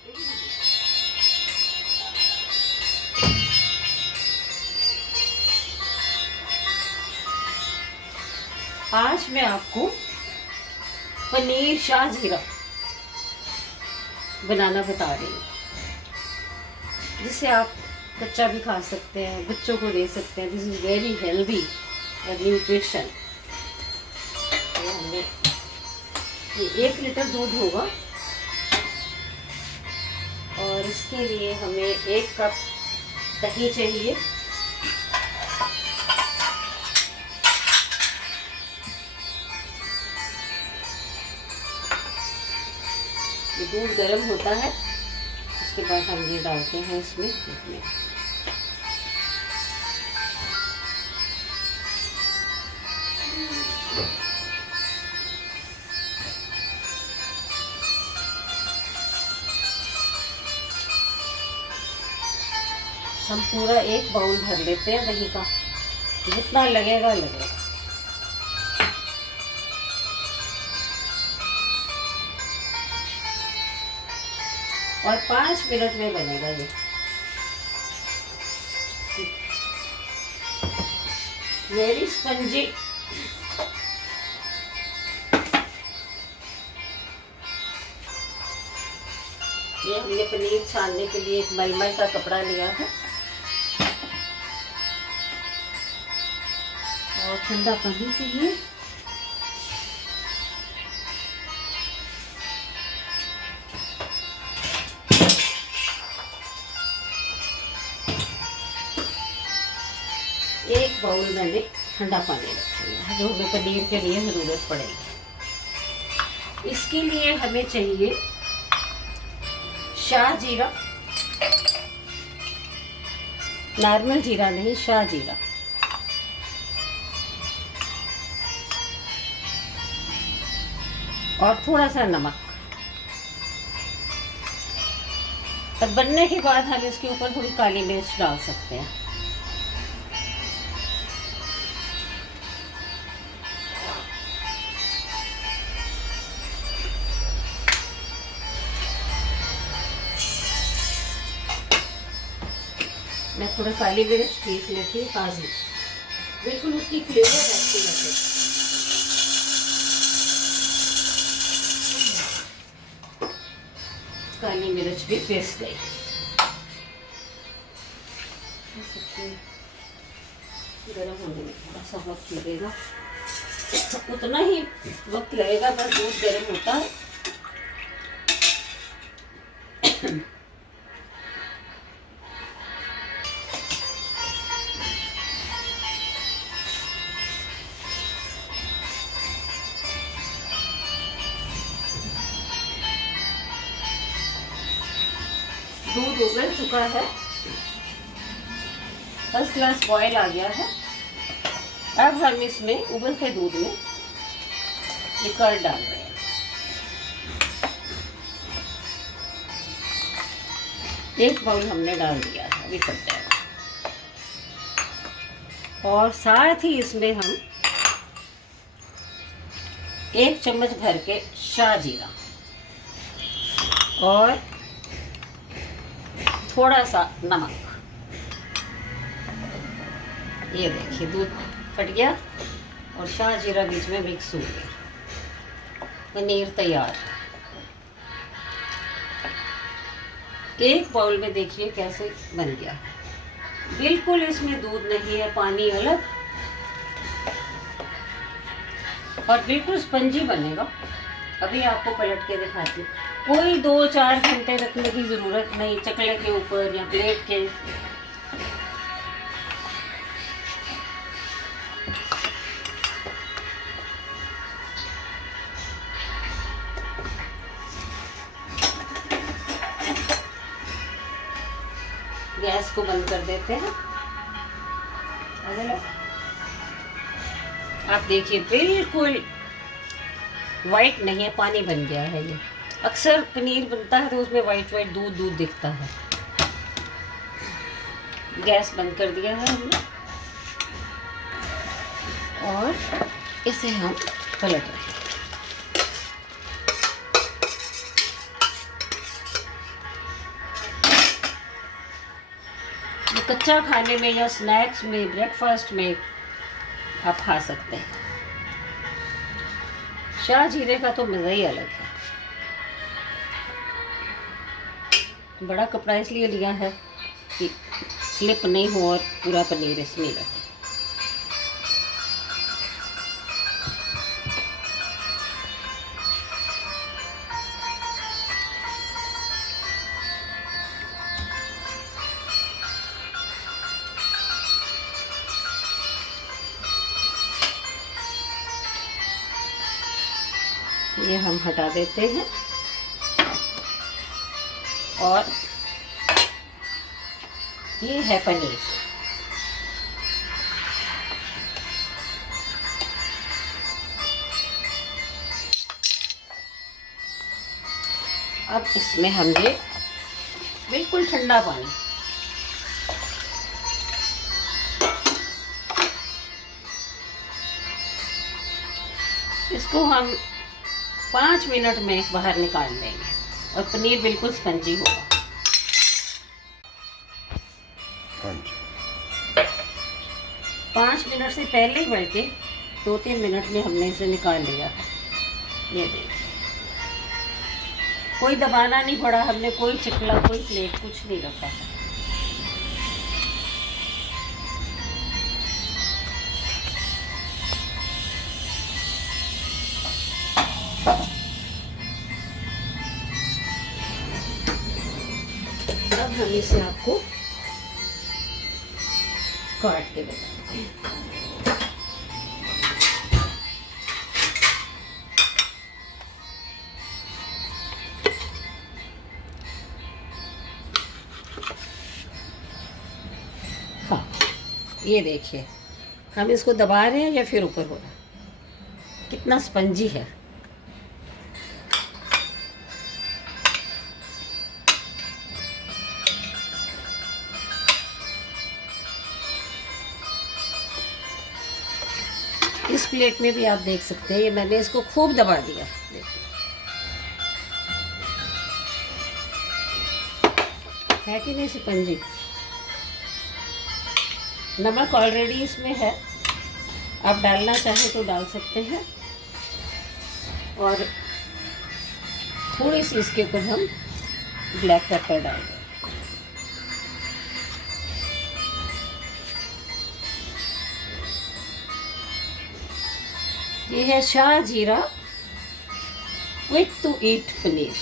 आज मैं आपको पनीर शाह जीरा बनाना बता रही हूँ, जिसे आप कच्चा भी खा सकते हैं, बच्चों को दे सकते हैं। दिस इज़ वेरी हेल्दी और न्यूट्रिशन। हमने ये 1 लीटर दूध होगा और इसके लिए हमें 1 कप दही चाहिए। ये दूध गर्म होता है, उसके बाद हम ये डालते हैं इसमें। हम पूरा 1 बाउल भर लेते हैं दही का, जितना लगेगा लगेगा। और 5 मिनट में बनेगा ये। Very spongy. ये हमने पनीर छानने के लिए एक मलमल का कपड़ा लिया है और ठंडा पानी चाहिए। एक बाउल मैंने ठंडा पानी रखा है, जो हमें पनीर के लिए ज़रूरत पड़ेगी। इसके लिए हमें चाहिए शाह जीरा, नॉर्मल जीरा नहीं, शाह जीरा। और थोड़ा सा नमक। तब बनने के बाद हम इसके ऊपर थोड़ी काली मिर्च डाल सकते हैं। मैं थोड़ा काली मिर्च पीस लेती हूँ ताज़ी, बिल्कुल उसकी फ्लेवर अच्छी लगे। काली मिर्च भी पीस गई। गरम होने में थोड़ा सा वक्त लगेगा, उतना ही वक्त लगेगा, बस दूध गरम होता है। दूध उबल चुका है, फर्स्ट क्लास बॉयल आ गया है। अब हम इसमें उबलते दूध में ये कर्ड डाल रहे हैं। 1 बाउल हमने डाल दिया है, अभी फट जाएगा। और साथ ही इसमें हम 1 चम्मच भर के शाह जीरा और थोड़ा सा नमक। ये देखिए दूध फट गया और शाह जीरा बीच में मिक्स हो गया। पनीर तैयार। 1 बाउल में देखिए कैसे बन गया। बिल्कुल इसमें दूध नहीं है, पानी अलग, और बिल्कुल स्पंजी बनेगा। अभी आपको पलट के दिखाती हूँ। कोई 2-4 घंटे रखने की ज़रूरत नहीं, चकले के ऊपर या प्लेट के। गैस को बंद कर देते हैं। आप देखिए बिल्कुल वाइट नहीं है, पानी बन गया है ये। अक्सर पनीर बनता है तो उसमें वाइट वाइट दूध दूध दिखता है। गैस बंद कर दिया है हमने और इसे हम पलट रहे हैं। कच्चा खाने में या स्नैक्स में, ब्रेकफास्ट में आप खा सकते हैं। शाह जीरे का तो मज़ा ही अलग है। बड़ा कपड़ा इसलिए लिया है कि स्लिप नहीं हो और पूरा पनीर इसमें रहे। ये हम हटा देते हैं और ये है पनीर। अब इसमें हम ये बिल्कुल ठंडा पानी, इसको हम 5 मिनट में बाहर निकाल लेंगे और पनीर बिल्कुल स्पंजी होगा। हाँ जी। 5 मिनट से पहले ही बल्कि 2-3 मिनट में हमने इसे निकाल लिया है। ये देखिए, कोई दबाना नहीं पड़ा, हमने कोई चिकला, कोई प्लेट, कुछ नहीं रखा है। अब हम इसे आपको काट के बताते हैं। हाँ, ये देखिए, हम इसको दबा रहे हैं या फिर ऊपर हो रहा है, कितना स्पंजी है। इस प्लेट में भी आप देख सकते हैं, ये मैंने इसको खूब दबा दिया। देखिए, है कि नहीं स्पंजी। नमक ऑलरेडी इसमें है, आप डालना चाहे तो डाल सकते हैं। और थोड़ी सी इसके ऊपर हम ब्लैक पेपर डाल दें। ये है शाह जीरा क्विक टू ईट पनीर।